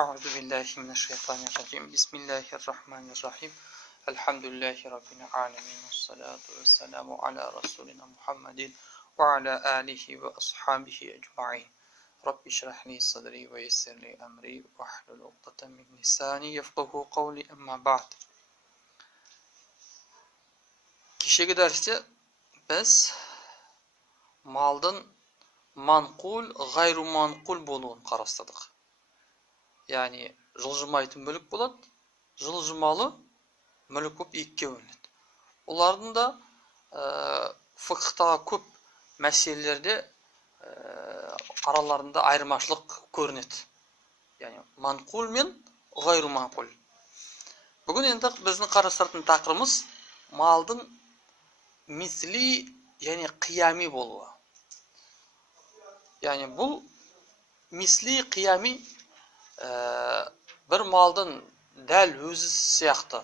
أعوذ بالله من الشيطان الرجيم بسم الله الرحمن الرحيم الحمد لله رب العالمين والصلاة والسلام على رسولنا محمد وعلى آله وأصحابه أجمعين رب اشرح لي صدري ويسر لي أمري واحلل عقدة من لساني يفقهوا قولي أما بعد. Kişiye derste biz maldın manqul, gayru manqul boluğun qarastadıq. Yani жылжымайтын мүлік болады, жылжымалы мүлік болып екіге бөлінеді. Олардың да фықхтағы көп мәселелерде араларында айырмашылық көрінеді. Yani манқул мен гайру манқул. Бүгін енді біздің қарастыратын тақырыбымыз малдың мисли, yani қиями болуы. Yani бұл мисли, қиями бір малдың дәл өзі сияқты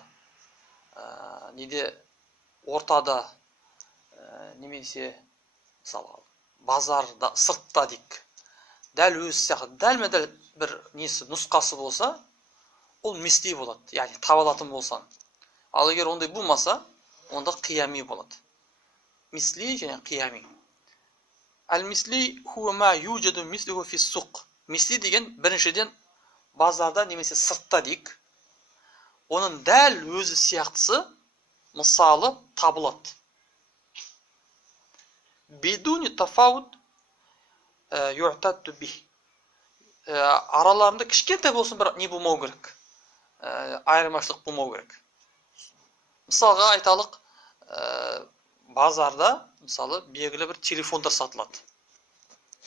неде ортада немесе мысалы базарда сыртта дейік дәл өзі сияқты дәлме-дәл бір несі нұсқасы болса ол мисли болады, яғни табылатын болсан. Ал егер ондай болмаса онда қиями болады. Мисли және қиями. Әл-мисли хуа ма юджаду мислиху фи суқ. Мисли деген біріншіден базарда немесе сыртта дейік. Оның дәл өзі сияқтысы мысалы табылады. Бидуни тафауд ю'тадду бих. Араларында кішкентай болсын бір не болмау керек. Айырмашылық болмау керек. Мысалға айталық, базарда мысалы белгілі бір телефондар сатылады.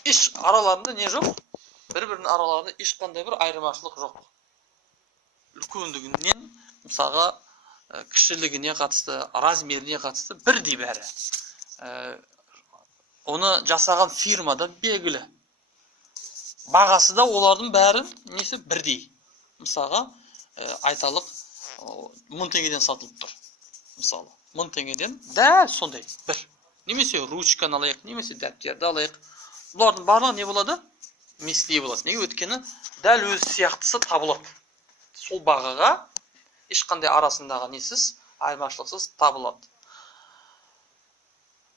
Еш араларында не жоқ? Бір-бірінің араларында ешқандай бір айырмашылық жоқ. Үлкендігінен, мысалға кішілігіне қатысты, размеріне қатысты бірдей бәрі. Оны жасаған фирмада белгілі. Бағасы да олардың бәрі несі бірдей. Мысалға айталық 1000 теңгеден сатылып тұр. Мысалы 1000 теңгеден дәл сондай бір. Немесе ручканы алайық, немесе дәптерді алайық. Бұлардың барлығы не болады? Мисли болады. Неге өткені дәл өз сияқтысы табылады. Сол бағаға ешқандай арасындағы несіз, айырмашылықсыз табылады.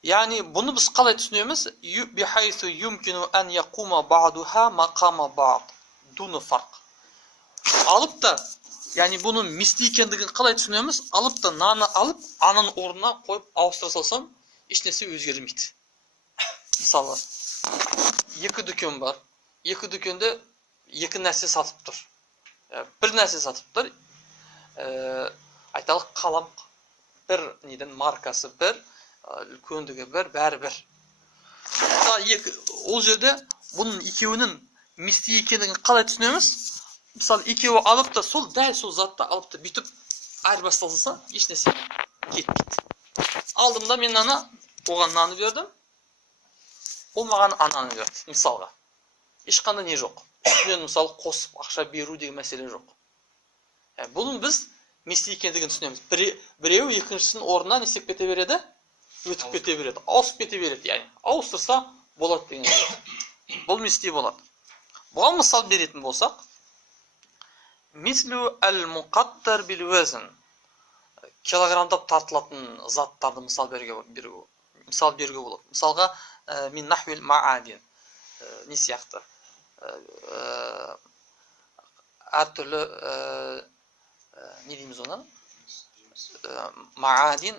Яғни бұны біз қалай түсінеміз? Бихайсу юмкину ан яқума ба'духа мақама ба'д дуны фарқ. Алып та, яғни бұның мисли екендігін қалай түсінеміз? Алып та наны алып, аның орнына қойып ауыстыра салсам, ешнәрсе өзгермейді. Мысалы, екі дүкен бар. Екі дүкенде екі нәрсе сатып тұр. Бір нәрсе сатып тұр. Айталық қалам бір неден маркасы бір, үлкендігі бір, бәрі бір. Ол жерде бұның екеуінің мисли екендігін қалай түсінеміз? Мысалы, екеуі алып та сол дәл сол затты алып та бүйтіп айырбасталса, ешнәрсе кетпейді. Алдымда мен оған наны бердім. Ол маған ананы берді, мысалға. Ешқандай не жоқ. Үстінен мысалы қосып ақша беру деген мәселе жоқ. Бұның біз мисли екендігін түсінеміз. Біреуі екіншісінің орнына не істеп кете береді? Өтіп кете береді, ауысып кете береді. Яғни ауыстырса болады деген. Бұл мисли болады. Бұған мысал беретін болсақ, мислу әл-муқаттар бил-уазн. Килограмдап тартылатын заттарды мысал беруге болады. Мысалға мин нахвил маадин. Не сияқты? Әртүрлі не дейміз оны? Маадин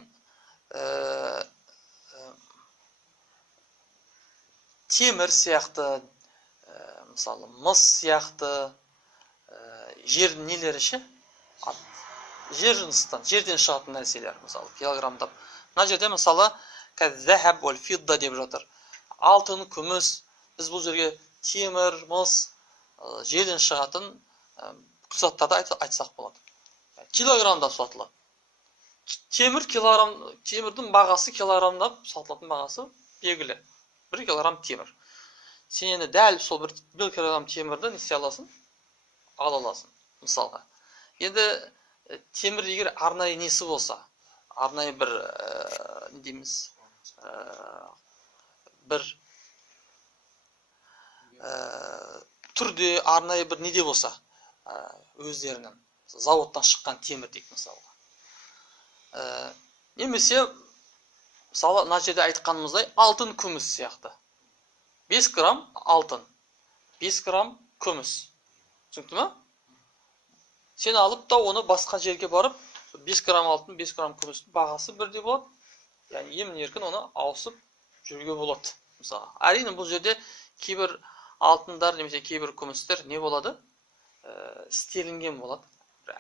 темір сияқты, мысалы мыс сияқты, жердің нелері ше? Жерден шығатын нәрселер, мысалы килограмдап. Мына жерде мысалы кәз-зәһәб уәл-фидда деп жатыр. Алтын, күміс. Біз бұл жерге темір, мыс, жерден шығатын заттарды айтсақ болады. Килограмдап сатылады. Темірдің бағасы килограмдап сатылатын бағасы белгілі. 1 килограмм темір. Сен енді дәл сол 1 килограмм темірді не істей аласың? Ала аласың, мысалға. Енді темір егер арнайы несі болса, арнайы бір не дейміз? Бір түрде арнайы бір неде болса, өздерінің заводтан шыққан темір дейік мысалға. Немесе мысалы мына жерде айтқанымыздай алтын күміс сияқты. 5 грамм алтын, 5 грамм күміс. Түсінікті ме? Сен алып та оны басқа жерге барып, 5 грамм алтын, 5 грамм күмістің бағасы бірдей болады. Яғни емін-еркін оны ауысып жүруге болады. Мысалы, әрине бұл жерде кейбір алтындар немесе кейбір күмістер не болады? Істелінген болады.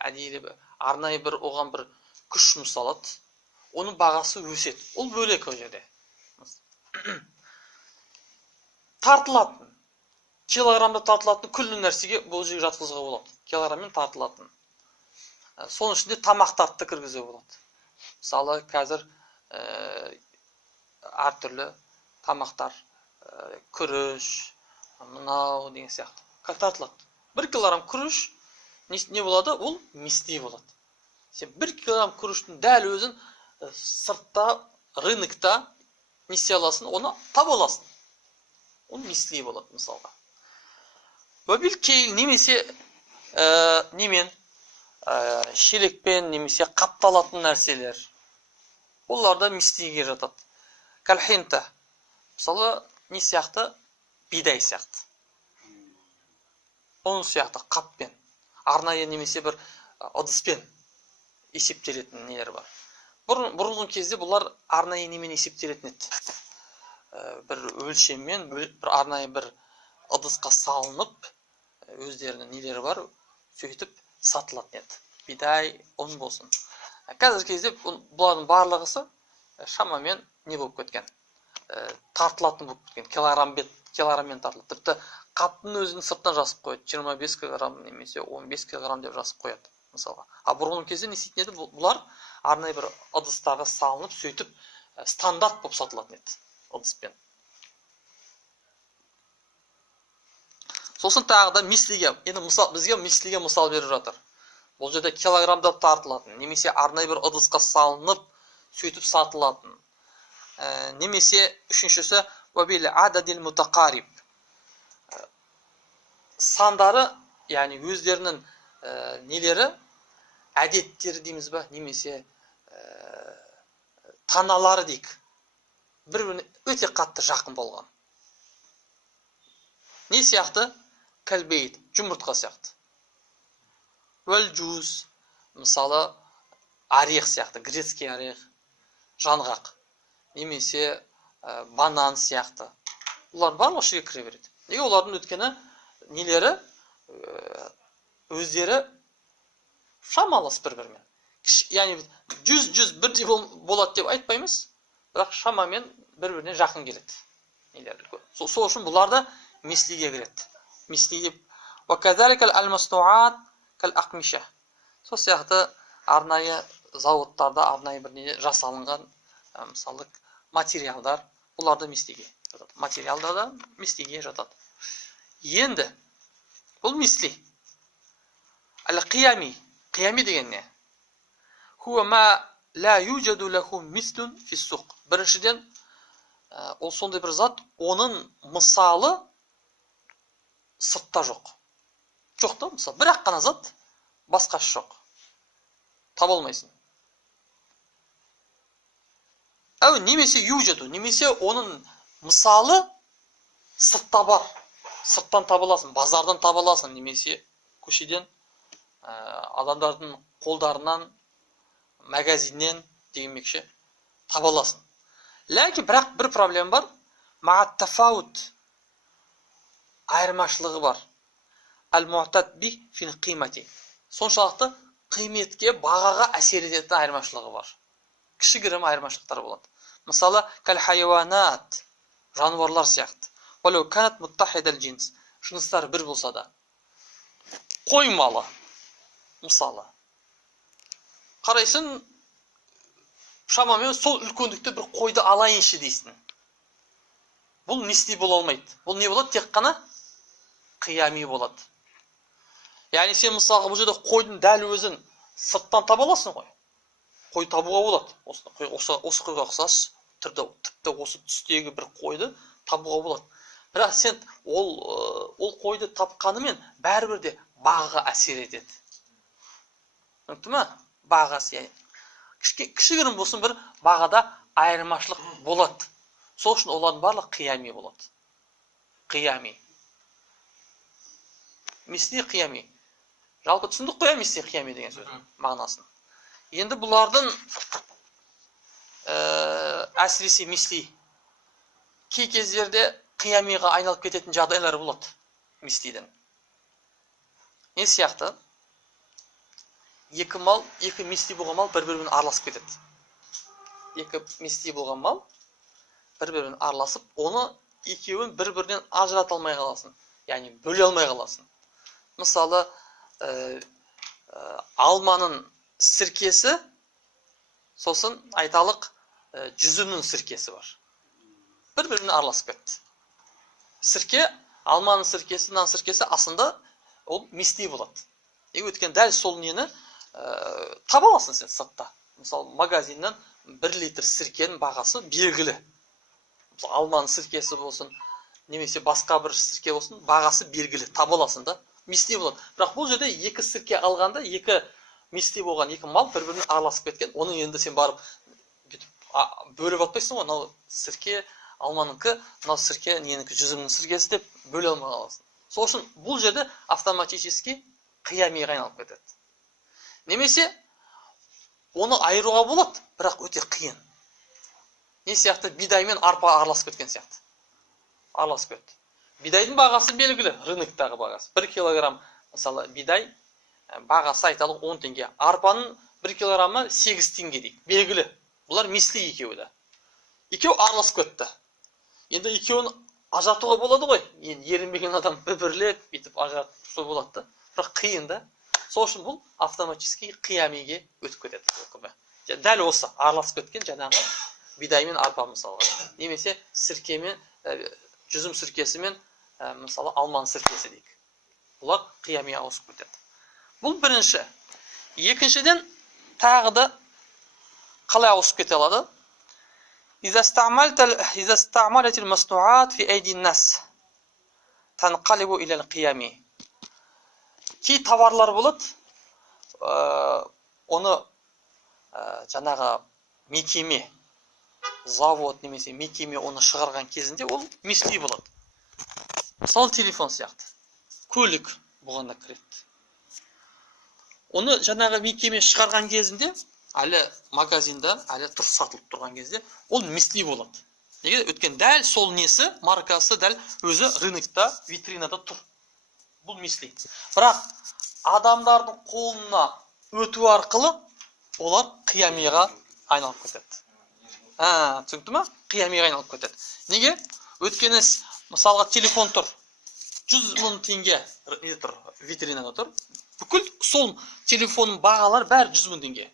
Әдейі арнайы бір оған бір күш жұмсалады. Оның бағасы өседі. Ол бөлек ол жерде. Тартылатын. Килограммда тартылатын күллі нәрсеге бұл жерге жатқызуға болады. Килограммен тартылатын. Соның ішінде тамақтарды кіргізуге болады. Мысалы, қазір әртүрлі тамақтар, күріш, мынау деген сияқты. Тартылады. 1 килограмм күріш не болады? Ол мисли болады. Сен 1 килограмм күріштің дәл өзін сыртта, рынокта не істей аласың, оны таба аласың. Ол мисли болады, мысалға. Кейл немесе немен, шелекпен немесе қапталатын нәрселер. Оларда мислиге жатады. Калхинта. Мысалы, не сияқты? Бидай сияқты. Оның сияқты қаппен. Арнайы немесе бір ыдыспен есептелетін нелер бар. Бұрынғы кезде бұлар арнайы немен есептелетін еді. Бір өлшеммен, бір арнайы бір ыдысқа салынып, өздерінің нелері бар, сөйтіп сатылатын еді. Бидай, ұн болсын. Қазір кезде бұлардың барлығысы шамамен не болып кеткен? Тартылатын болып кеткен. Килограммен тартылады. Тіпті қаптың өзін сырттан жазып қояды. 25 килограмм немесе 15 килограмм деп жазып қояды. Мысалға. Бұрынғы кезде не істейтін еді? Бұлар арнайы бір ыдыстарға салынып, сөйтіп стандарт болып сатылатын еді. Ыдыспен. Сосын тағы да мислиге, енді бізге мислиге мысал беріп жатыр. Бұл жерде килограммда тартылатын, немесе арнайы бір ыдысқа салынып, сөйтіп сатылатын. Немесе үшіншісі вабил ададил мутақариб. Сандары, яғни өздерінің нелері, әдеттері дейміз ба, немесе таналары дейік. Бір-біріне өте қатты жақын болған. Не сияқты? Кәлбейт, жұмыртқа сияқты. Уәл-джуз, мысалы, орех сияқты, грецкий орех, жаңғақ, немесе банан сияқты. Олар барлық ішіге кіре береді. Неге олардың өткені нелері, өздері шамалас бір-бірімен. Яғни 100 бірдей болады деп айтпаймыз, бірақ шамамен бір-біріне жақын келеді. Сол үшін бұларда мислиге кіреді. Мисли деп وَكَذَلِكَ الْمَصْنُوعَاتِ كَالْأَقْمِشَةِ. Сол сияқты арнайы заводтарда арнайы бір жасалынған мысалы материалдар, бұларда мислиге жатады. Материалдарда мислиге жатады. Енді бұл мисли. Ал-қиями. Қиями деген не? Хуа ма ла юджаду лаху мислун фиссуқ. Біріншіден, ол сондай бір зат, оның мысалы сыртта жоқ. Жоқ та, мысалы, бір-ақ қана зат, басқасы жоқ. Таба алмайсың. Немесе юджаду, немесе оның мысалы сыртта бар. Сырттан табыласың, базардан табыласың, немесе көшеден, адамдардың қолдарынан, магазиннен дегенмекші табыласың. Ләкин бірақ бір проблем бар. Маат тафаут. Айырмашылығы бар. Ал-муътад би фил қимати. Соншалықты қиметке, бағаға әсер ететін айырмашылығы бар. Кішігірім айырмашылықтар болады. Мысалы, кәл-хайуанат, жануарлар сияқты. Валау канат муттахидал джинс. Жыныстары бір болса да. Қой малы. Мысалы. Қарайсың, шамамен сол үлкендікте бір қойды алайыншы дейсің. Бұл мисли бола алмайды. Бұл не болады? Тек қана қиями болады. Яғни сен мысалға бұл жерде қойдың дәл өзін сырттан таба аласың ғой. Қой табуға болады. Осы қойға ұқсас тіпті осы түстегі бір қойды табуға болады. Бірақ сен ол қойды тапқанымен бәрібір де бағаға әсер етеді. Түсінікті ме? Бағасы, кішігірім болсын бір бағада айырмашылық болады. Сол үшін олардың барлығы қиями болады. Қиями. Мисли қиями. Жалпы түсіндік қой, мисли қиями деген сөз мағынасын. Енді бұлардың әсіресе мисли кей кездерде қиямиға айналып кететін жағдайлары болады мислиден. Не сияқты? Екі мисли болған мал бір-бірімен араласып кетеді. Екі мисли болған мал бір-бірімен араласып, оны екеуін бір-бірінен ажырата алмай қаласын. Яғни бөле алмай қаласын. Мысалы, алманың сіркесі, сосын айталық жүзімнің сіркесі бар. Бір-бірімен араласып кетті. Сірке, алманың сіркесі, нан сіркесі асында ол мисли болады. Өткен дәл сол нені таба аласың сен сыртта. Мысалы, магазиннен 1 литр сіркенің бағасы белгілі. Алманың сіркесі болсын, немесе басқа бір сірке болсын, бағасы белгілі, таба аласың да, мисли болады. Бірақ бұл жерде екі сірке алғанда, екі мисли болған екі мал бір-біріне араласып кеткен. Оның енді сен барып бөліп атпайсың ғой, мынау сірке алманыкі, мынау сірке ненікі жүзімнің сіркесі деп бөле алмай қаласың. Сол үшін бұл жерде автоматически қиямиға айналып кетеді. Немесе оны айыруға болады, бірақ өте қиын. Не сияқты? Бидай мен арпа араласып кеткен сияқты. Араласып кетті. Бидайдың бағасы белгілі, рыноктағы бағасы. 1 килограмм, мысалы, бидай бағасы айталық 10 теңге. Арпаның 1 килограммы 8 теңге дейді. Белгілі. Бұлар мисли екеуі де. Екеу араласып кетті. Енді екеуін ажыратуға болады ғой. Енді ерінбеген адам бір-бірлеп бүйтіп ажыратуға болады. Бірақ қиын да. Сол үшін бұл автоматически қиямиге өтіп кетеді. Дәл осы араласып кеткен жаңағы бидай мен арпа мысалы. Немесе сіркемен, жүзім сіркесімен, мысалы, алманың сіркесі дейік. Бұлар қиямиға ауысып кетеді. Бұл бірінші. Екіншіден тағы да қалай ауысып кете алады? إذا استعملت المصنوعات في أيدي الناس تنقلب إلى القيام. Кей товарлар болады, оны жаңағы мекеме, завод немесе мекеме оны шығарған кезінде ол мисли болады. Мысалы, телефон сияқты. Көлік бұғанда кіреді. Оны жаңағы мекеме шығарған кезінде, әлі магазинда, әлі сатылып тұрған кезде, ол мисли болады. Неге? Өткен дәл сол несі, маркасы дәл өзі рынокта, витринада тұр. Бұл мисли. Бірақ адамдардың қолына өту арқылы олар қиямиға айналып кетеді. Түсінікті ме? Қиямиға айналып кетеді. Неге? Өткені мысалға телефон тұр. 100 мың теңге витринада тұр. Бүкіл сол телефонның бағалар бәрі 100 мың теңге.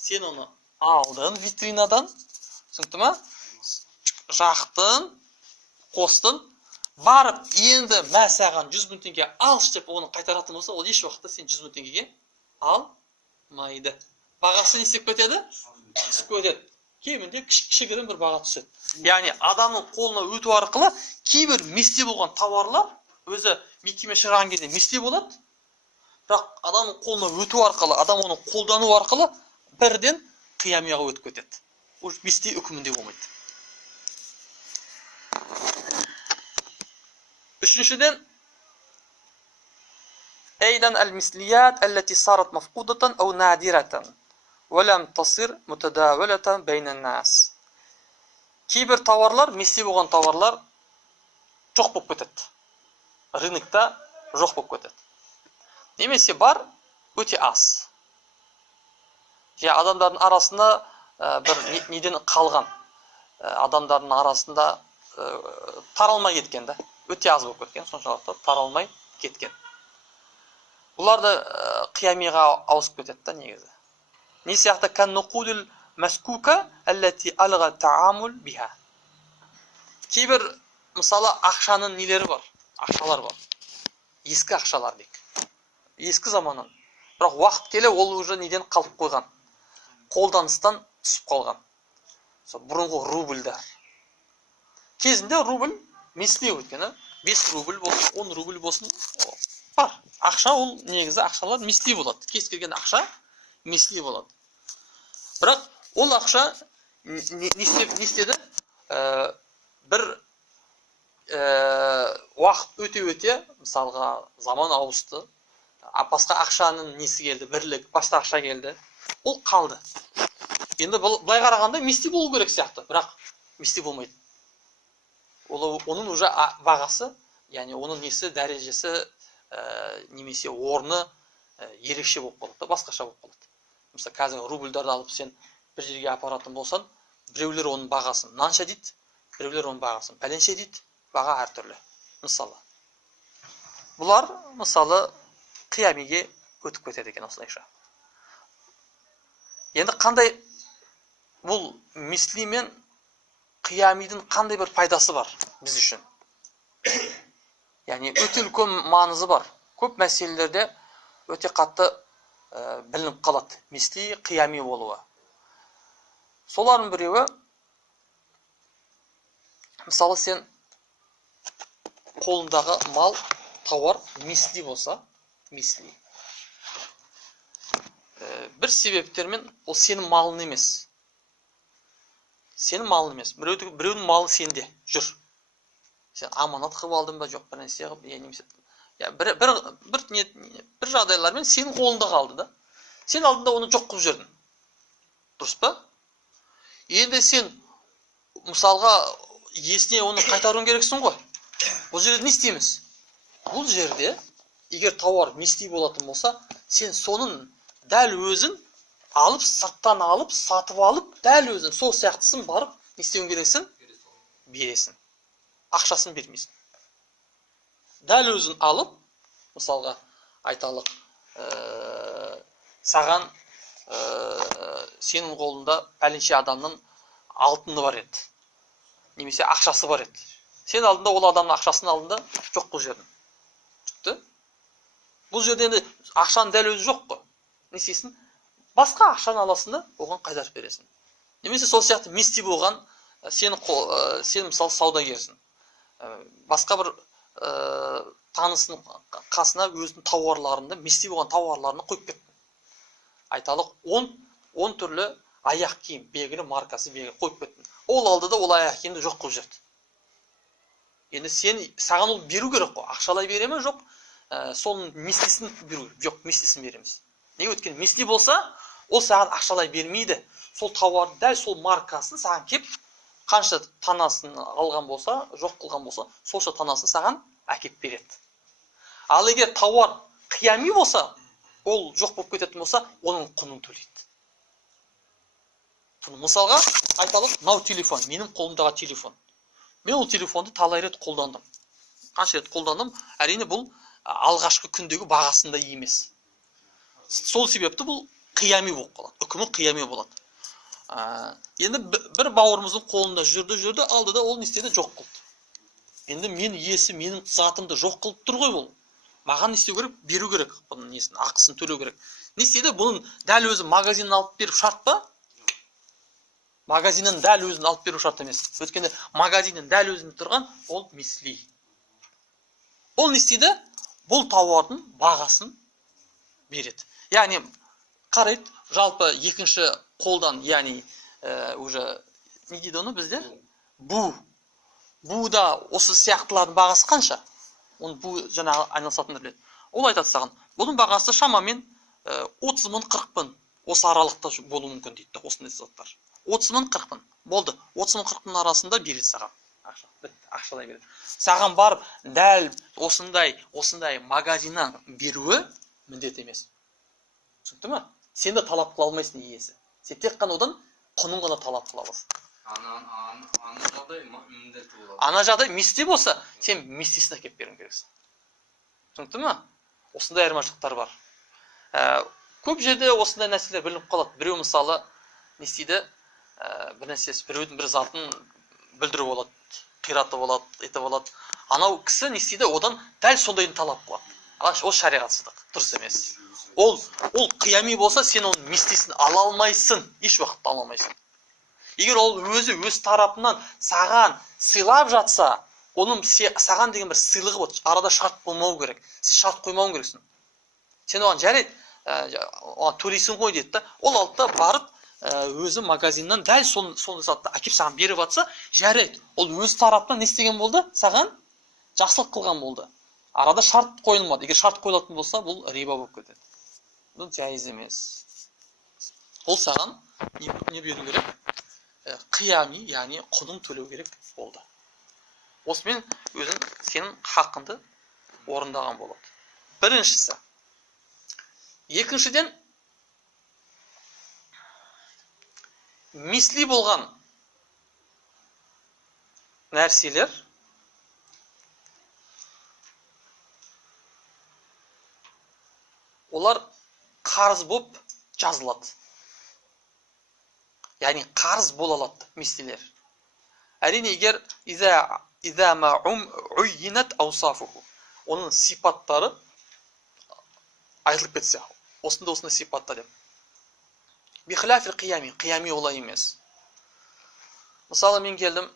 Сен оны алдың витринадан, түсінікті ме? Жақтың, қостың, барып енді мәсаған 100 мың теңге алшы деп оны қайтаратын болса, ол еш уақытта сен 100 мың теңгеге алмайды. Бағасы не істеп кетеді? Түсіп кетеді. Кемінде кішігірім бір баға түседі. Яғни адамның қолына өту арқылы кейбір мисли болған тауарлар өзі мекеме шығарған кезде мисли болады. Бірақ адамның қолына өту арқылы, адам оны қолдану арқылы бірден қиямиға өтіп кетеді. Ол мисли үкімінде болмайды. Üçüncüden أيضا المثليات التي صارت مفقودة أو نادرة ولم تصير متداولة بين الناس. Кейбір тауарлар, мисли болған тауарлар жоқ болып кетеді. Рынокта жоқ болып кетеді. Немесе бар, өте аз. Адамдардың арасында бір неден қалған. Адамдардың арасында таралмай кеткен да. Өте аз болып кеткен, соншалықты таралмай кеткен. Бұлар да қиямиға ауысып кетеді да негізі. Не сияқты? Кән-нуқудил мәскука әлләти алға таамул биха. Кейбір, мысалы, ақшаның нелері бар, ақшалар бар. Ескі ақшалар дейік. Ескі заманын. Бірақ уақыт келе ол уже неден қалып қойған. Қолданыстан түсіп қалған. Бұрынғы рубльдар. Кезінде рубль мисли өткен, 5 рубль болсын, 10 рубль болсын, бар. Ақша ол негізі ақшалар мисли болады. Кез келген ақша мисли болады. Бірақ ол ақша не істеді? Бір уақыт өте, мысалға заман ауысты. Басқа ақшаның несі келді, бірлік, басқа ақша келді. Ол қалды. Енді былай қарағанда мисли болу керек сияқты, бірақ мисли болмайды. Оның уже бағасы, яғни оның несі, дәрежесі, немесе орны ерекше болып қалады, басқаша болып қалады. Мысалы, қазір рубльдарды алып сен бір жерге апаратын болсан, біреулер оның бағасын мынанша дейді, біреулер оның бағасын пәленше дейді, баға әртүрлі. Мысалы, бұлар мысалы қиямиге өтіп кетеді екен осылайша. Енді қандай бұл мисли мен қиямидің қандай бір пайдасы бар біз үшін? Яғни өте үлкен маңызы бар. Көп мәселелерде өте қатты білініп қалады мисли, қиями болуы. Солардың біреуі, мысалы сен қолындағы мал, тауар мисли болса, мисли. Бір себептермен ол сенің малың емес. Сенің малың емес. Біреудің малы сенде жүр. Сен аманат қылып алдың ба, жоқ бір нәрсе қылып, немесе бір жағдайлармен сенің қолында қалды да. Сен алдында оны жоқ қылып жүрдің. Дұрыс па? Енді сен мысалға иесіне оны қайтаруың керексің ғой. Бұл жерде не істейміз? Бұл жерде егер тауар мисли болатын болса, сен соның дәл өзін алып, сырттан алып, сатып алып, дәл өзін сол сияқтысын барып, не істеуің керексің? Бересің. Ақшасын бермейсің. Дәл өзін алып, мысалға айталық, саған сенің қолында пәленше адамның алтыны бар еді. Немесе ақшасы бар еді. Сен алдында ол адамның ақшасын алдында жоқ қылып жібердің. Шықты? Бұл жерде енді ақшаның дәл өзі жоқ қой. Не істейсің? Басқа ақшаны аласың да, оған қайтарып бересің. Немесе сол сияқты мисли болған, сен мысалы саудагерсің. Басқа бір танысының қасына өзінің тауарларында, мисли болған тауарларını қойып кеттің. Айталық 10 түрлі аяқ киім, белгілі маркасы белгілі қойып кеттің. Ол алды да ол аяқ киімді жоқ қылып жіберді. Енді саған ол беру керек қой. Ақшалай бере ме, жоқ? Соның мислисін беру керек. Жоқ, мислисін береміз. Неге өткен мисли болса, ол саған ақшалай бермейді. Сол тауарды дәл сол маркасын саған кеп, қанша танасын алған болса, жоқ қылған болса, солша танасын саған әкеп береді. Ал егер тауар қиями болса, ол жоқ болып кететін болса, оның құнын төлейді. Мысалға, айталық, мынау телефон, менің қолымдағы телефон. Мен ол телефонды талай рет қолдандым. Қанша рет қолдандым, әрине бұл алғашқы күндегі бағасында емес. Сол себепті бұл қиями болып қалады. Үкімі қиями болады. Енді бір бауырымыздың қолында жүрді, алды да ол не істеді, жоқ қылды. Енді мен иесі, менің затымды жоқ қылып тұр ғой бұл. Маған не істеу керек? Беру керек. Бұның несін, ақысын төлеу керек. Не істеді? Бұның дәл өзі магазиннен алып беріп шарт па? Магазиннен дәл өзін алып беру шарт емес. Өткенде магазиннен дәл өзін тұрған ол мисли. Ол не істейді? Бұл тауардың бағасын береді. Яғни қарайды, жалпы екінші қолдан, яғни уже не дейді оны бізде? Бұда осы сияқтылардың бағасы қанша? Оны бұ жаңағы айналысатын біледі. Ол айтады саған, бұның бағасы шамамен 30 мың 40 мың осы аралықта болуы мүмкін дейді, осындай заттар. 30 мың 40 мың. Болды. 30 мың 40 мың арасында береді саған. Ақшалай береді. Саған барып дәл осындай магазиннан беруі міндет емес. Түсінікті ме? Сен де талап қыла алмайсың иесі. Сен тек қана одан құнын ғана талап қыла аласың. Ана жағдай міндетті болады. Ана жағдай мисли болса, сен мислисін әкеп беруің керексің. Түсінікті ме? Осындай айырмашылықтар бар. Көп жерде осындай нәрселер білініп қалады. Біреу мысалы не істейді? Бір нәрсесі, біреудің бір затын білдіру болады, қираты болады, еті болады. Анау кісі не істейді? Одан дәл сондайын талап қылады. Ол шариғатсыздық, дұрыс емес. Ол қиями болса, сен оның мислисін ала алмайсың, еш уақытта ала алмайсың. Егер ол өз тарапынан саған сыйлап жатса, оның саған деген бір сыйлығы болады. Арада шарт болмау керек. Сен шарт қоймауың керексің. Сен оған жарайды, оған төлейсің ғой дейді да. Ол алды да барып өзі магазиннан дәл соны затты әкеп саған беріп жатса, жарайды. Ол өз тарапынан не істеген болды? Саған жақсылық қылған болды. Арада шарт қойылмады. Егер шарт қойылатын болса, бұл риба болып кетеді. Бұл жайыз емес. Ол саған не беру керек? Қиями, яғни құнын төлеу керек болды. Осымен өзің сенің хақыңды орындаған болады. Біріншісі. Екіншіден, мисли болған нәрселер олар қарыз болып жазылады. Яғни қарыз бола алады мислилер. Әрине егер оның сипаттары айтылып кетсе, осында сипатта деп. Бихляфил қиями, қиями олай емес. Мысалы мен келдім,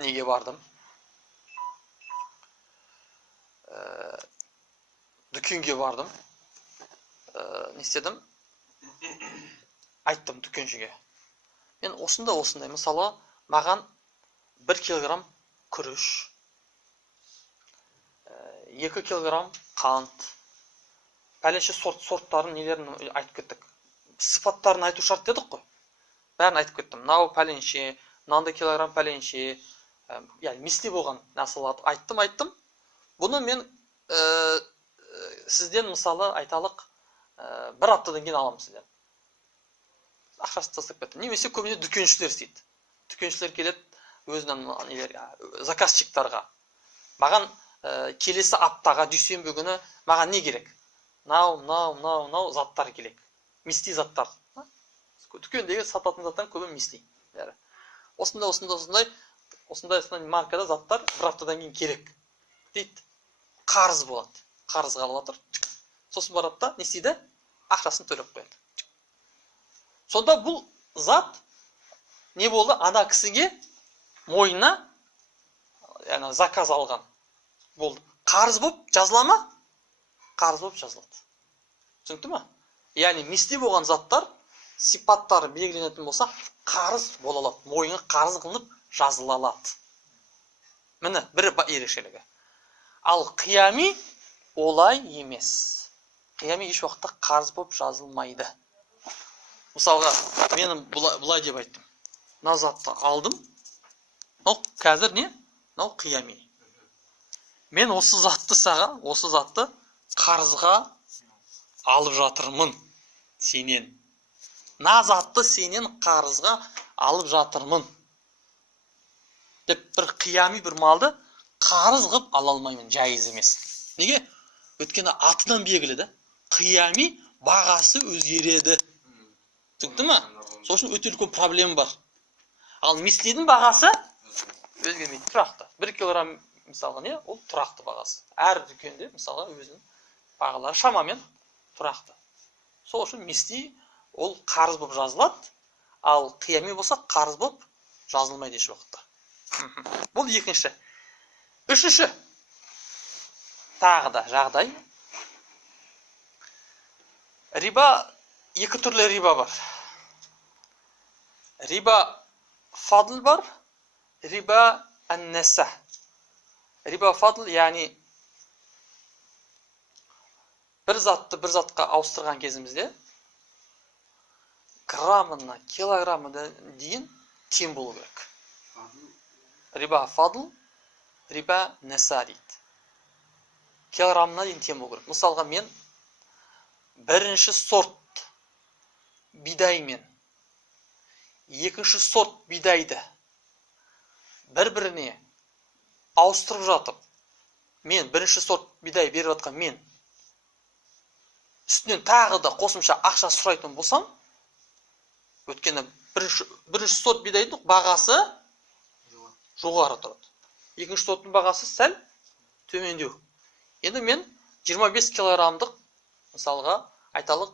неге бардым? Дүкенге бардым. Не істедім? Айттым дүкеншіге. Мен осындай, мысалы, маған 1 килограмм күріш, 2 килограмм қант, пәленше сорттарын нелерін айтып кеттік. Сыфаттарын айту шарт дедік қой. Бәрін айтып кеттім. Мынау пәленше, мынандай килограмм пәленше, яғни мисли болған нәрселерді айттым. Бұны мен сізден мысалы айталық 1 аптадан кейін аламын сізден. Ақшасын тастап кеттім. Немесе көбіне дүкеншілер істейді. Дүкеншілер келеді өзінің заказчиктарға. Маған келесі аптаға дүйсенбі күні маған не керек? Мынау заттар керек. Мисли заттар. Дүкендегі сататын заттар көбі мисли. Осындай маркада заттар 1 аптадан кейін керек. Дейді. Қарыз болады. Қарыз қалып жатыр. Сосын барады да не істейді? Ақшасын төлеп қояды. Сонда бұл зат не болды? Ана кісіге мойнына заказ алған болды. Қарыз болып жазыла ма? Қарыз болып жазылады. Түсінікті ме? Яғни мисли болған заттар сипаттары белгіленетін болса, қарыз бола алады. Мойны қарыз қылынып жазыла алады. Міне бір ерекшелігі. Ал қиями олай емес. Қиями еш уақытта қарыз болып жазылмайды. Мысалға, менің бұлай деп айттым. Мына затты алдым. Қазір не? Мынау қиями. Мен осы затты қарызға алып жатырмын сенен. Мына затты сенен қарызға алып жатырмын. Деп бір қиями бір малды қарыз қылып ала алмаймын, жайыз емес. Неге? Өйткені атынан белгілі да. Қиями бағасы өзгереді. Түсінікті ме? Сол үшін өте үлкен проблема бар. Ал мислидің бағасы өзгермейді, тұрақты. 1 килограмм мысалға не? Ол тұрақты бағасы. Әр дүкенде мысалға өзінің бағалары шамамен тұрақты. Сол үшін мисли ол қарыз болып жазылады, ал қиями болса қарыз болып жазылмайды еш уақытта. Бұл екінші. Үшінші тағы да жағдай. Риба, екі түрлі риба бар. Риба фадл бар, риба ан-наса. Риба фадл, яғни бір затты бір затқа ауыстырған кезімізде граммына, килограммына дейін тең болу керек. Риба фадл, риба наса дейді. Килограммына дейін тең болу керек. Мысалға мен бірінші сорт бидаймен екінші сорт бидайды бір-біріне ауыстырып жатып, мен бірінші сорт бидай беріп жатқан мен үстінен тағы да қосымша ақша сұрайтын болсам, өткені бірінші сорт бидайдың бағасы жоғары тұрады. Екінші сорттың бағасы сәл төмендеу. Енді мен 25 килограммдық, мысалға айталық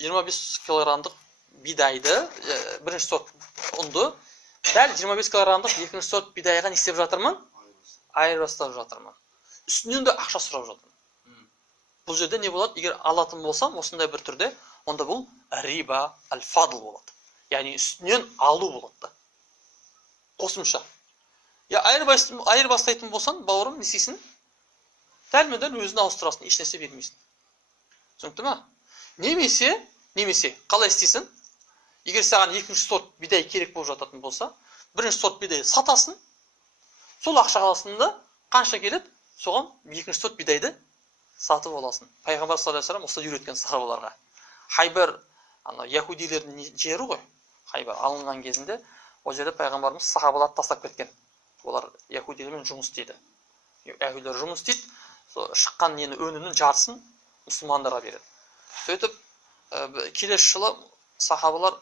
25 килограммдық бидайды, бірінші сорт ұнды дәл 25 килограммдық екінші сорт бидайға не істеп жатырмын? Айырбастап жатырмын. Үстінен де ақша сұрап жатырмын. Бұл жерде не болады? Егер алатын болсам, осындай бір түрде, онда бұл риба аль-фадл болады. Яғни үстінен алу болады. Қосымша. Айырбастайтын болсан, бауырым, не істейсің? Дәлме-дәл өзін ауыстырасың, еш нәрсе бермейсің. Түсінікті ме? Немесе, қалай істейсің? Егер саған екінші сорт бидай керек болып жататын болса, бірінші сорт бидайды сатасың, сол ақша қаласында қанша келеді, соған екінші сорт бидайды сатып аласың. Пайғамбар саллаллаху алейхи ва саллям осылай үйреткен сахабаларға. Хайбар, яһудилердің жері ғой. Хайбар алынған кезінде, ол жерде пайғамбарымыз сахабаларды тастап кеткен. Олар яһудилермен жұмыс істейді. Яһудилер жұмыс істейді, шыққан өнімнің жартысын мұсылмандарға береді. Сөйтіп, келесі жылы сахабалар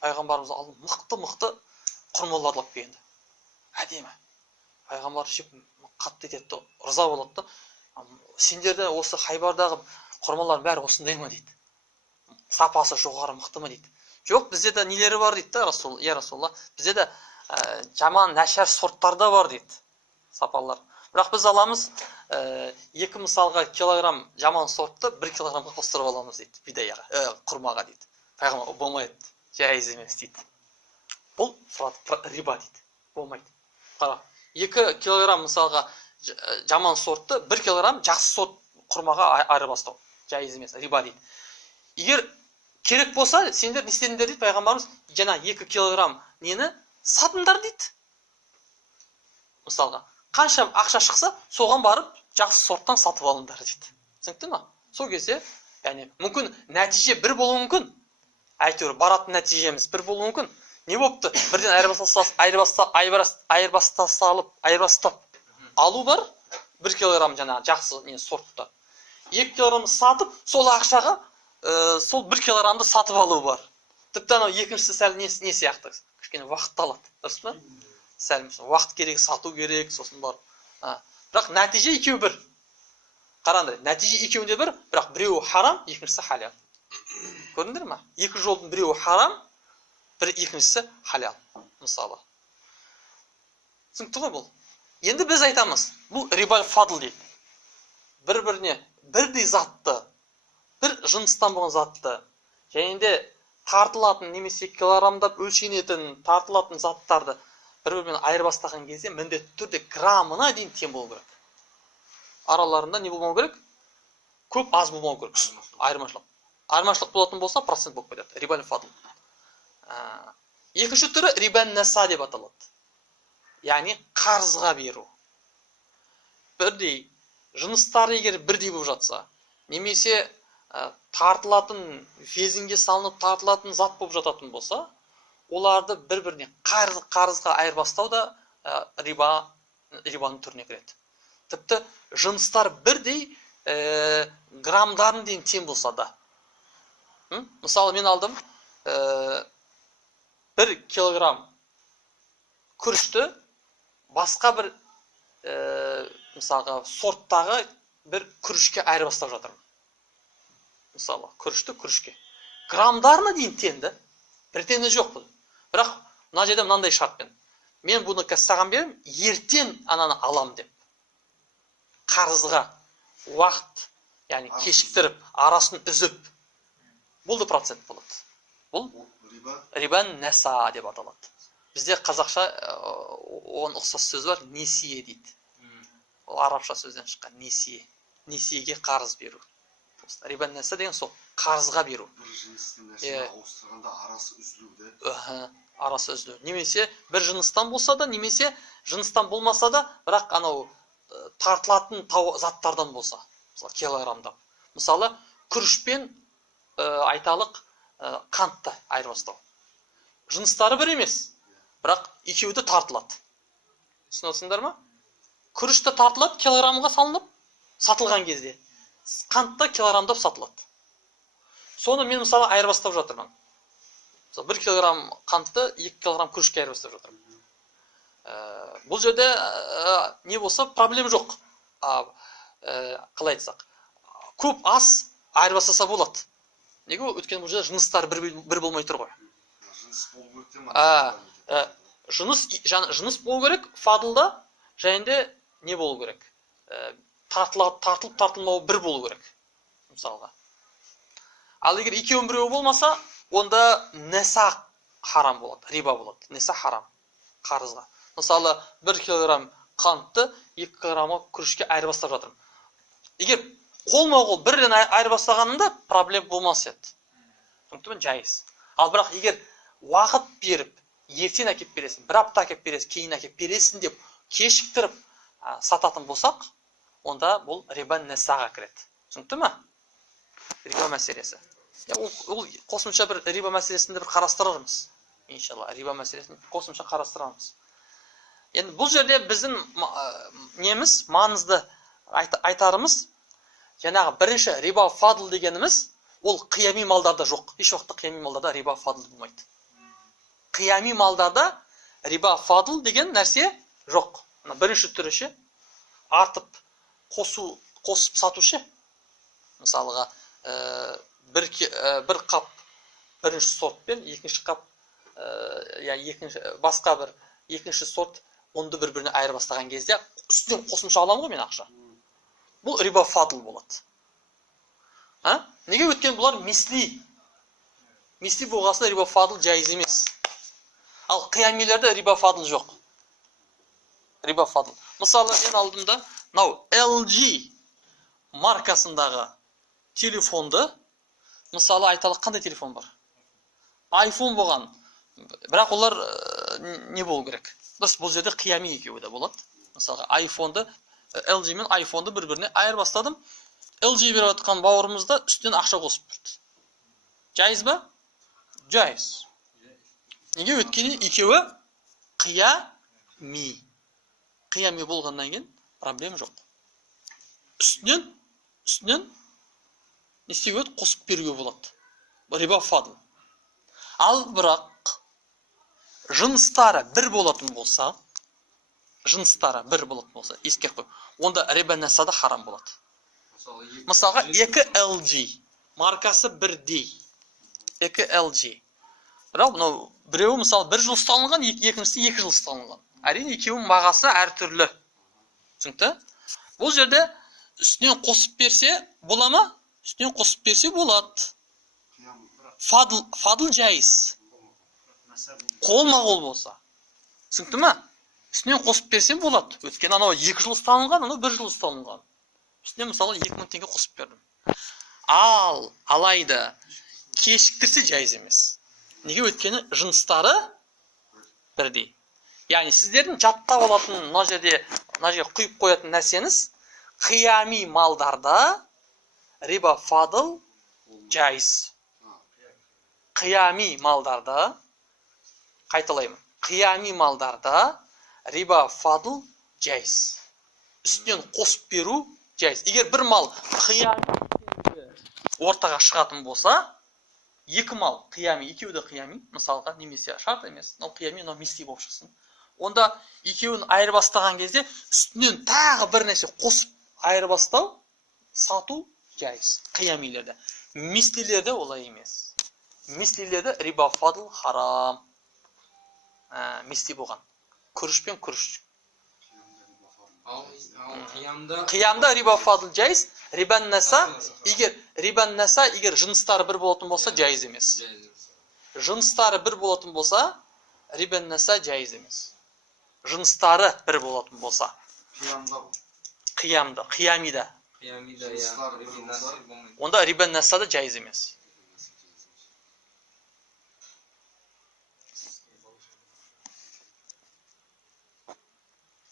пайғамбарымыз алып мықты құрмаларды алып келді. Әдемі. Пайғамбар жеп қатты етті, риза болады. Сендерде осы Хайбардағы құрмалардың бәрі осындай ма дейді. Сапасы жоғары мықты ма дейді. Жоқ, бізде де нелері бар дейді, я Расулалла. Бізде де жаман нашар сорттарда бар дейді. Сапалар. Бірақ біз аламыз 2 мысалға килограмм жаман сортты 1 килограммға қостырып аламыз дейді. Бидайға, құрмаға дейді. Пайғамбар болмайды. Жайыз емес дейді. Бұл риба дейді. Болмайды. Қара. 2 килограмм мысалға жаман сортты 1 килограмм жақсы сорт құрмаға айырбастау. Жайыз емес, риба дейді. Егер керек болса, сендер не істедіңдер дейді пайғамбарымыз, жаңа 2 килограмм нені сатыңдар дейді. Мысалға, қанша ақша шықса, соған барып жақсы сорттан сатып алыңдар дейді. Түсінікті ме? Сол кезде, яғни мүмкін нәтиже бір болуы мүмкін. Әйтеуір баратын нәтижеміз бір болуы мүмкін. Не болыпты? Бірден айырбастап алу бар, 1 килограмм жаңа жақсы сортта. 2 килограмм сатып, сол ақшаға сол 1 килограммды сатып алу бар. Тіпті анау екіншісі сәл не сияқты? Кішкене уақыт алады. Дұрыс па? Сәл уақыт керек, сату керек, сосын бар. Бірақ нәтиже екеуі бір. Қараңдар, нәтиже екеуінде бір, бірақ біреуі харам, екіншісі халал. Көрдіңдер ме? Екі жолдың біреуі харам, екіншісі халал. Мысалы. Түсінікті ғой бұл? Енді біз айтамыз, бұл риба аль-фадл дейді. Бір-біріне бірдей затты, бір жыныстан болған затты, және де тартылатын немесе килограммдап өлшенетін тартылатын заттарды бір-бірімен айырбастаған кезде міндетті түрде граммына дейін тең болу керек. Араларында не болмау керек? Көп аз болмау керек. Айырмашылық. Айырмашылық болатын болса, процент болып кетеді. Риба аль-фадл. Екінші түрі риба ан-наса деп аталады. Яғни қарызға беру. Бірдей жыныстары егер бірдей болып жатса, немесе тартылатын везінге салынып тартылатын зат болып жататын болса, оларды бір-біріне қарызға айырбастау да рибаның түріне кіреді. Тіпті жыныстар бірдей граммдарын дейін тең болса да. Мысалы, мен алдым 1 килограмм күрішті басқа бір мысалға сорттағы бір күрішке айырбастап жатырмын. Мысалы, күрішке. Граммдарына дейін теңді. Біртені жоқ бұл. Бірақ, мына жерде мынандай шартпен. Мен бұны саған берем, ертең ананы алам деп. Қарызға уақыт, яғни кешіктіріп, арасын үзіп, бұл да процент болады. Бұл риба ан-наса деп аталады. Бізде қазақша оған ұқсас сөз бар, несие дейді. Ол арабша сөзден шыққан несие. Несиеге қарыз беру. Риба ан-наса деген сол, қарызға беру. Бір жыныстың нәрсені ауыстырғанда арасы үзілуді. Арасы үзілу. Немесе бір жыныстан болса да, немесе жыныстан болмаса да, бірақ анау тартылатын заттардан болса, мысалы килограммдап. Мысалы, күрішпен айталық қантты айырбастау. Жыныстары бір емес, бірақ екеуі де тартылады. Түсінесіңдер ма? Күрішті тартылады, килограммға салынып, сатылған кезде. Қантта килограммдап сатылады. Соны мен мысалы айырбастап жатырмын. 1 килограмм қантты 2 килограмм күрішке айырбастап жатырмын. Бұл жерде не болса проблем жоқ. Қалай айтсақ, көп аз айырбастаса болады. Неге? Өйткені бұл жерде жыныстар бір болмай тұр ғой. жыныс болу керек фадылда, және де не болу керек? Тартылып тартылмау бір болу керек. Мысалға. Ал егер екеуінің біреуі болмаса, онда неса харам болады, риба болады. Неса харам. Қарызға. Мысалы, 1 килограмм қантты 2 килограмм күрішке айырбастап жатырмын. Егер қолма-қол бірден айырбастағанында проблем болмас еді. Түсінікті ме? Жайыз. Ал бірақ егер уақыт беріп, ертең әкеп бересің, бір апта әкеп бересің, кейін әкеп бересің деп кешіктіріп сататын болсақ, онда бұл риба несаға кіреді. Түсінікті ме? Риба мәселесі. Ол қосымша бір риба мәселесінде бір қарастырармыз. Иншалла, риба мәселесін қосымша қарастырамыз. Енді бұл жерде біздің неміз, маңызды айтарымыз, жаңағы бірінші риба фадл дегеніміз, ол қиями малдарда жоқ. Еш уақытта қиями малдарда риба фадл болмайды. Қиями малдарда риба фадл деген нәрсе жоқ. Бірінші түрі артып қосып сатушы. Мысалға, бір қап бірінші сортпен, екінші қап басқа бір екінші сорт онды бір-біріне айырбастаған кезде үстінен қосымша аламын ғой мен ақша. Бұл риба фадл болады. Неге өткен бұлар мисли? Мисли болғасында риба фадл жайыз емес. Ал қиямилерде риба фадл жоқ. Риба фадл. Мысалы, мен алдымда LG маркасындағы телефонды, мысалы айталық қандай телефон бар? iPhone болған. Бірақ олар не болу керек? Дұрыс, бұл жерде қиями екеуі де болады. Мысалға, LG мен iPhone-ды бір-біріне айырбастадым. LG беріп жатқан бауырымызда үстінен ақша қосып берді. Жайыз ба? Жайыз. Неге өткені екеуі қиями. Қиями болғаннан кейін проблем жоқ. Үстінен не істеуге қосып беруге болады. Риба фадл. Ал бірақ жыныстары бір болатын болса, ескеріп қой, онда риба несада харам болады. Мысалға, 2 LG маркасы бірдей. 2 LG. Бірақ біреуі мысалы 1 жыл ұсталынған, екіншісі 2 жыл ұсталынған. Әрине екеуінің бағасы әртүрлі. Түсінікті? Бұл жерде үстінен қосып берсе бола ма? Үстінен қосып берсе болады. Фадл жайыз. Қолма-қол болса. Түсінікті ме? Үстінен қосып берсем болады. Өткен анау 2 жыл ұсталынған, анау 1 жыл ұсталынған. Үстіне мысалы 2000 теңге қосып бердім. Алайда кешіктірсе жайыз емес. Неге өткені жыныстары бірдей. Яғни сіздердің жаттап алатын, мына жерге құйып қоятын нәрсеңіз, қиями малдарда риба фадл жайыз. Қиями малдарда, қайталаймын, қиями малдарда риба фадл жайыз. Үстінен қосып беру жайыз. Егер бір мал қиями ортаға шығатын болса, 2 мал қиями, екеуі де қиями, мысалға, немесе шарт емес, қиями, мисли болып шықсын. Онда екеуін айырбастаған кезде үстінен тағы бір нәрсе қосып айырбастау, сату жайыз. Қиямилерде. Мислилерде олай емес. Мислилерде риба фадл харам. Мисли болған. Күріш пен күріш. Қиямда риба фадл жайыз. Рибан наса, егер жыныстары бір болатын болса, жайыз емес. Жыныстары бір болатын болса, рибан наса жайыз емес. Жыныстары бір болатын болса. Қиямида. Онда рибан наса да жайыз емес.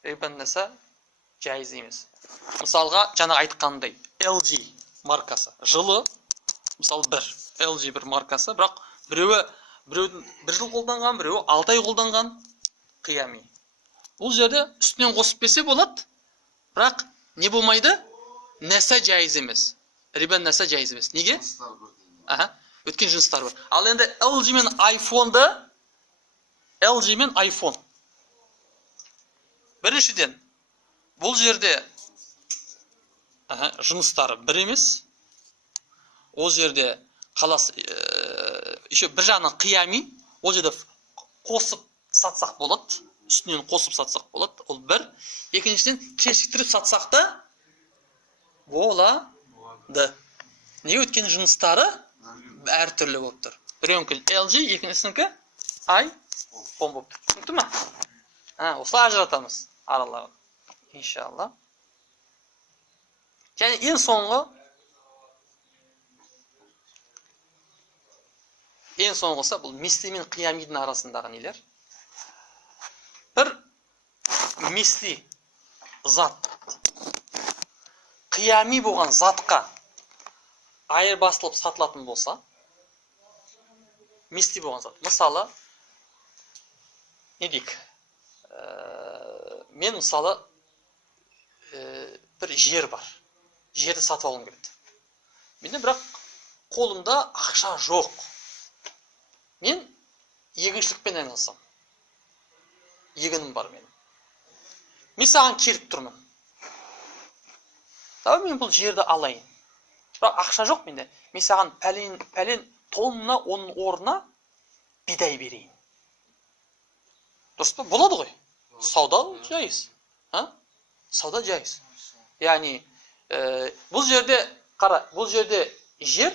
Рибан наса жайыз емес. Мысалға, жаңа айтқандай, LG маркасы. Жылы, мысалы LG бір маркасы, бірақ біреуі 1 жыл қолданған, біреуі 6 ай қолданған қиями. Бұл жерде үстінен қосып берсе болады, бірақ не болмайды? Нәса жайыз емес. Риба нәса жайыз емес. Неге? Өткен жыныстар бар. Ал енді LG мен iPhone. Біріншіден, бұл жерде жыныстары бір емес. Ол жерде қалас, бір жағынан қиями, ол жерде қосып сатсақ болады, үстінен қосып сатсақ болады, ол бір. Екіншіден, кешіктіріп сатсақ та болады. Не өткен жұмыстары әртүрлі болып тұр. Біреуінікі LG, екіншісінікі iPhone болып тұр. Түсінікті ме? Осылай ажыратамыз араларын. Иншалла. Және ең соңғысы бұл мисли мен қиямидің арасындағы нелер. Бір мисли зат, қиями болған затқа айырбастылып сатылатын болса, мисли болған зат. Мысалы, не дейік? Мен мысалы бір жер бар. Жерді сатып алғым келеді. Менде бірақ қолымда ақша жоқ. Мен егіншілікпен айналысам. Егінім бар менің. Мен саған келіп тұрмын. Мен бұл жерді алайын. Бірақ ақша жоқ менде. Мен саған пәлен тонна оның орнына бидай берейін. Дұрыс па? Болады ғой. Сауда жайыз. Сауда жайыз. Яғни, бұл жерде, қара, бұл жерде жер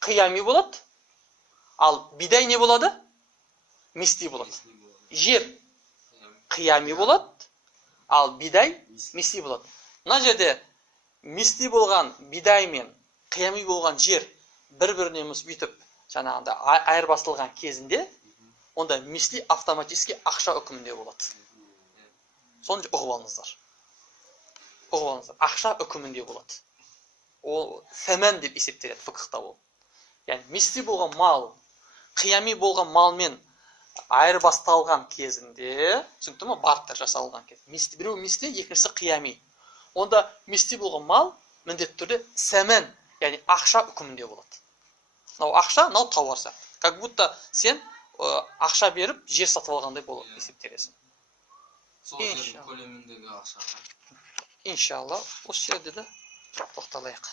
қиями болады, ал бидай не болады? Мисли болады. Жер қиями болады, ал бидай мисли болады. Мына жерде мисли болған бидай мен қиями болған жер бір-біріне бүйтіп, жаңағында айырбастылған кезінде, онда мисли автоматически ақша үкімінде болады. Соны ұғып алыңыздар. Ақша үкімінде болады. Ол сәмән деп есептеледі фикхта ол. Яғни мисли болған мал, қиями болған малмен айырбасталған кезінде, түсінікті ме? Бартер жасалған кезде. Біреу мисли, екіншісі қиями. Онда мисли болған мал міндетті түрде сәмән, яғни ақша үкімінде болады. Мынау ақша, мынау тауар сияқты. Как будто сен ақша беріп, жер сатып алғандай болып есептелесің. Сол жердің көлеміндегі ақшаға. Иншалла, осы жерде де тоқталайық.